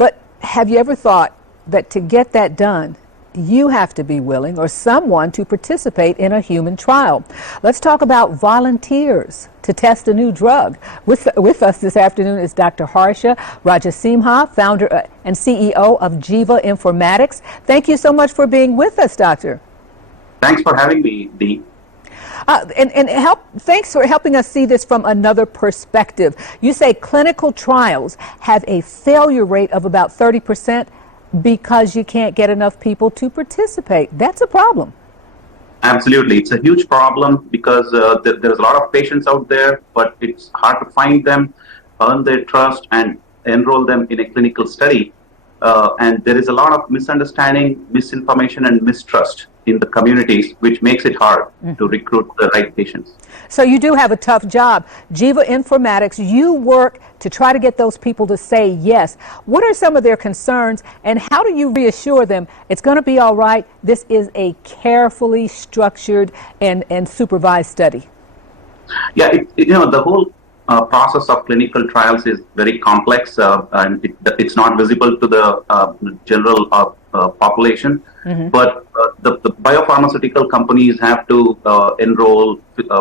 But have you ever thought that to get that done, you have to be willing or someone to participate in a human trial? Let's talk about volunteers to test a new drug. With us this afternoon is Dr. Harsha Rajasimha, founder and CEO of Jiva Informatics. Thank you so much for being with us, Doctor. Thanks for having me, Dee. Thanks for helping us see this from another perspective. You say clinical trials have a failure rate of about 30% because you can't get enough people to participate. That's a problem. Absolutely. It's a huge problem because there's a lot of patients out there, but it's hard to find them, earn their trust, and enroll them in a clinical study. And there is a lot of misunderstanding, misinformation, and mistrust in the communities, which makes it hard to recruit the right patients. So you do have a tough job. Jiva Informatics, you work to try to get those people to say yes. What are some of their concerns, and how do you reassure them it's going to be all right? This is a carefully structured and supervised study. Yeah, the whole process of clinical trials is very complex, and it's not visible to the general population. But the biopharmaceutical companies have to enroll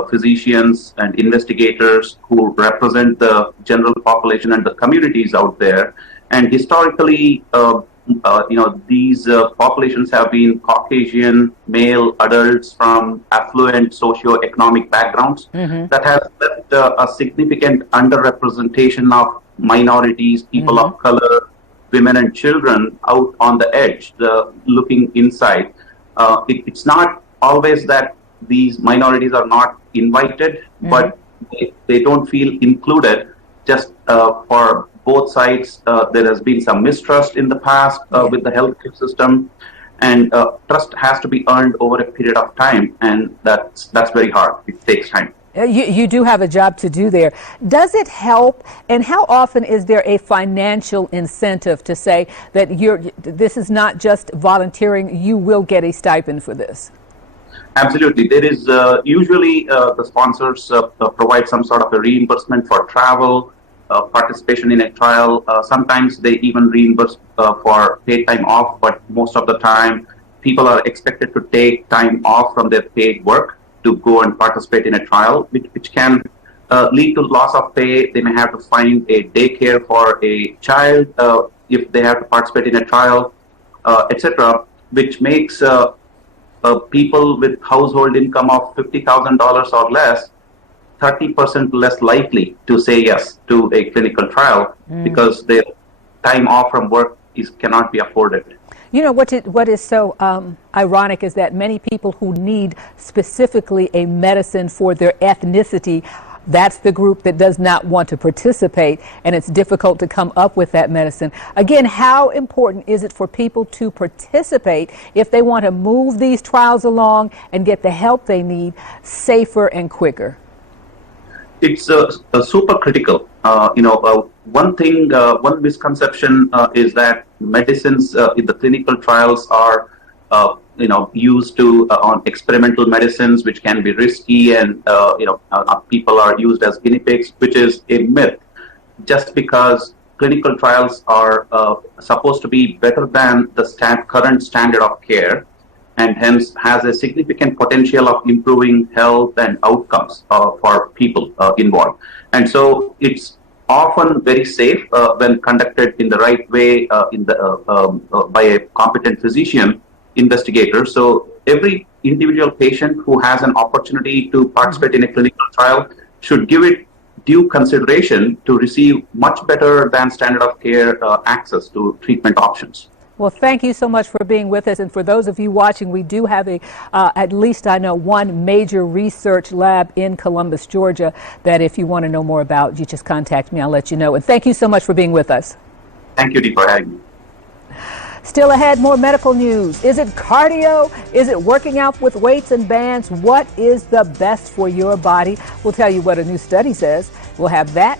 physicians and investigators who represent the general population and the communities out there. And historically, these populations have been Caucasian male adults from affluent socio-economic backgrounds that have left a significant underrepresentation of minorities, people of color, women and children out on the edge, looking inside. It's not always that these minorities are not invited, but they don't feel included. Just for both sides, there has been some mistrust in the past with the healthcare system, and trust has to be earned over a period of time, and that's very hard. It takes time. You do have a job to do there. Does it help, and how often is there a financial incentive to say that this is not just volunteering, you will get a stipend for this? Absolutely. There is usually the sponsors provide some sort of a reimbursement for travel, participation in a trial. Sometimes they even reimburse for paid time off, but most of the time people are expected to take time off from their paid work to go and participate in a trial, which can lead to loss of pay. They may have to find a daycare for a child if they have to participate in a trial, etc., which makes people with household income of $50,000 or less 30% less likely to say yes to a clinical trial because their time off from work cannot be afforded. You know, what is so ironic is that many people who need specifically a medicine for their ethnicity, that's the group that does not want to participate, and it's difficult to come up with that medicine. Again, how important is it for people to participate if they want to move these trials along and get the help they need safer and quicker? It's super critical. One misconception is that medicines in the clinical trials are, used on experimental medicines, which can be risky, and people are used as guinea pigs, which is a myth. Just because clinical trials are supposed to be better than the current standard of care, and hence has a significant potential of improving health and outcomes for people involved. And so it's often very safe when conducted in the right way by a competent physician investigator. So every individual patient who has an opportunity to participate in a clinical trial should give it due consideration to receive much better than standard of care access to treatment options. Well, thank you so much for being with us. And for those of you watching, we do have at least I know one major research lab in Columbus, Georgia, that if you want to know more about, you just contact me. I'll let you know. And thank you so much for being with us. Thank you, Dee, for having me. Still ahead, more medical news. Is it cardio? Is it working out with weights and bands? What is the best for your body? We'll tell you what a new study says. We'll have that